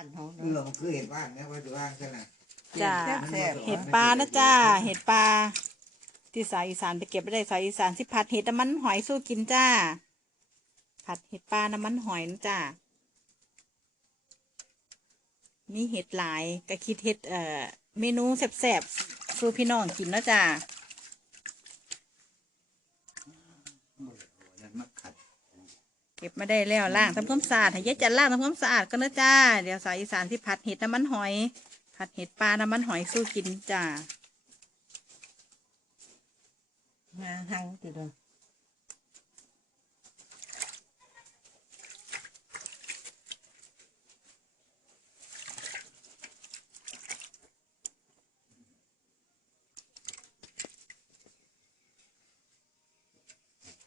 านเขาเออมันคือเห็นบ้านนะว่าจะว่างกันนะจ้า แซ่บๆเห็ดปลานะจ้า เห็ดปลา ที่สายอีสานไปเก็บไปได้สายอีสานที่ผัดเห็ดน้ำมันหอยสู้กินจ้า ผัดเห็ดปลาน้ำมันหอยนะจ้า มีเห็ดหลายก็คิดเห็ดเอ่อเมนูแซ่บๆสู้พี่น้องกินนะจ้านั่นมาขัด เก็บมาได้แล้วล่างทำความสะอาดให้ยายจันล่างทำความสะอาดก็นะจ้า เดี๋ยวสายอีสานที่ผัดเห็ดน้ำมันหอย ผัดเห็ดปลาน้ำมันหอยสู้กินจ้ามาหังติดเลย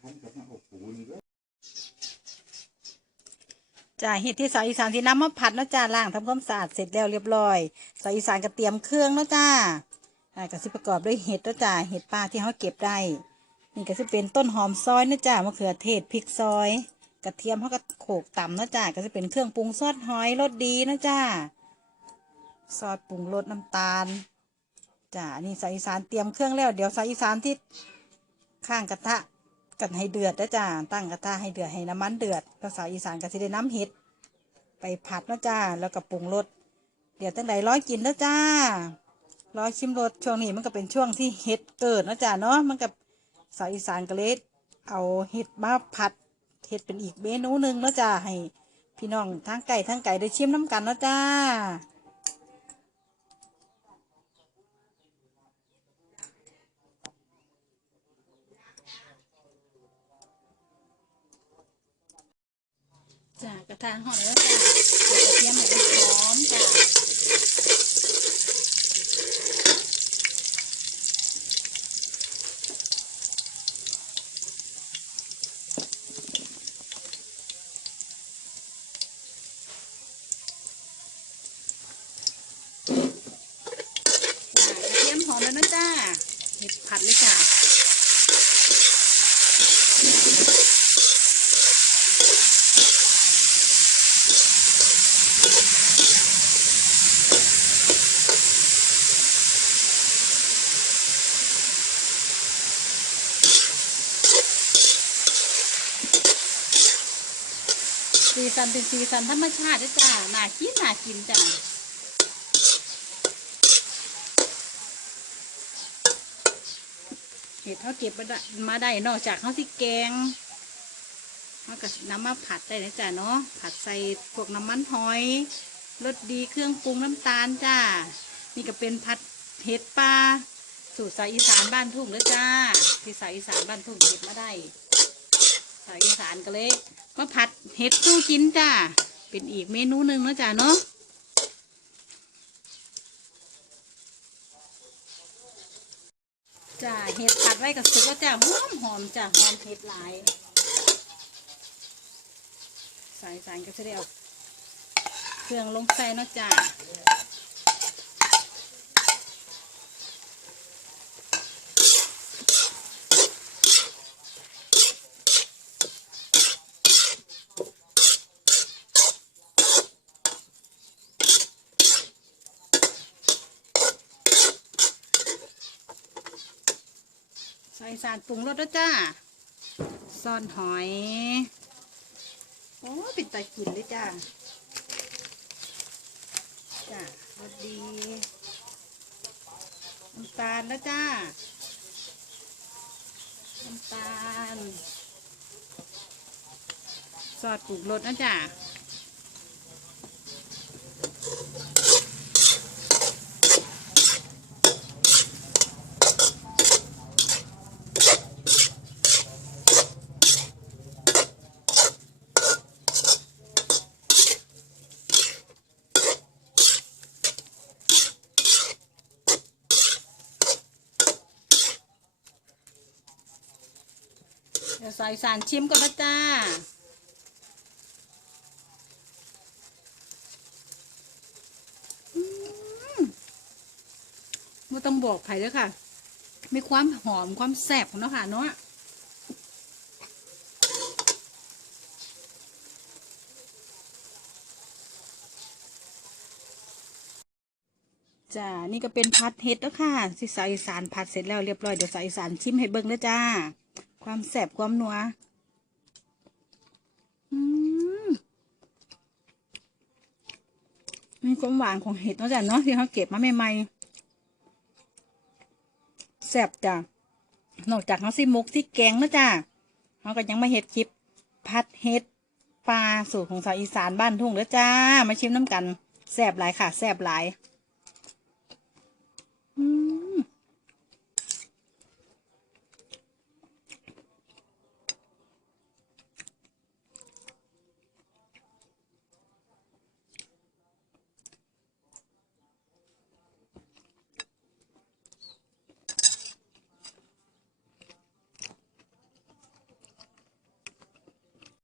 ท่านกับมาอบปูนี่ก็ จ้าเห็ดที่สายอีสานที่น้ำมาผัดนะจ้าล่างทำความสะอาดเสร็จแล้วเรียบร้อยสายอีสานก็เตรียมเครื่องนะจ้าอ่าก็สิประกอบด้วยเห็ดนะจ้าเห็ดปลาที่เขาเก็บได้ นี่ก็จะเป็นต้นหอมซอยนะจ้ามะเขือเทศพริกซอย กระเทียมเขาก็โขกต่ำนะจ้าก็จะเป็นเครื่องปรุงซอสหอยรสดีนะจ้าซอสปรุงรสน้ำตาลจ้านี่สายอีสานเตรียมเครื่องแล้ว เดี๋ยวสายอีสานที่ข้างกระทะ กันให้เดือดนะจ้าตั้งกระทะให้เดือดให้น้ำมันเดือดภาษาอีสานก็สิได้น้ำเห็ดไปผัดนะจ้าแล้วก็ปรุงรสเดี๋ยวตั้งใดร้อยกินนะจ้าร้อยชิมรสช่วงนี้มันก็เป็นช่วงที่เห็ดเกิดนะจ้าเนาะมันกับสาวอีสานก็เลยเอาเห็ดมาผัดเห็ดเป็นอีกเมนูหนึ่งนะจ้าให้พี่น้องทั้งไก่ทั้งไก่ได้ชิมน้ำกันนะจ้า จ้ากระทะหอมแล้วจ้าเดี๋ยวกระเทียมให้มันหอมจ้ากระเทียมหอมแล้วนะจ้าเห็ดผัดเลยจ้า สีสันเป็นสีสันธรรมชาติด้อจ้าน่ากินน่ากินจ้าเห็ดเขาเก็บมาได้นอกจากเขาสิแกงเขาก็น้ำมาผัดได้นะจ้าเนาะผัดใส่พวกน้ำมันหอยรสดีเครื่องปรุงน้ำตาลจ้า นี่ก็เป็นผัดเห็ดปลาสูตรสายอีสานบ้านทุ่งเด้อจ้าที่สายอีสานบ้านทุ่งเก็บมาได้ สายอีสานก็เลยมาผัดเห็ดสู้กินจ้าเป็นอีกเมนูหนึ่งนะจ้าเนาะจ้าเห็ดผัดไว้กับสุกแล้วจ้าหอมหอมจ้าหอมเห็ดหลายใสายสารก็จะได้เอาเครื่องลงใส่เนาะจ้า ส่สารปรุงรสแล้วจ้าซ่อนหอย โอ้ปิดตากินเลยจ้า จ้ารสดีน้ำตาลแล้วจ้า น้ำตาลซอสปรุงรสนะจ้า ดี๋ยวใส่สารชิมก่อนนะจ้าไม่ต้องบอกใครเลยค่ะ มีความหอมความแซ่บของเนาะค่ะเนาะจ้า นี่ก็เป็นผัดเห็ดแล้วค่ะสิสาวอีสานผัดเสร็จแล้วเรียบร้อย เดี๋ยวสาวอีสานชิมให้เบิ่งแล้วจ้า ความแซ่บความนัวอืมมีความหวานของเห็ดนาะจ้ะเนาะที่เขาเก็บมาใหม่ๆแซ่บจ้ะนอกจากเขาซิมกที่แกงแล้วจ้าเขาก็ยังมาเห็ดคลิปผัดเห็ดปลาสูตรของสาวอีสานบ้านทุ่งแล้วจ้า มาชิมน้ำกันแซ่บหลายค่ะแซ่บหลาย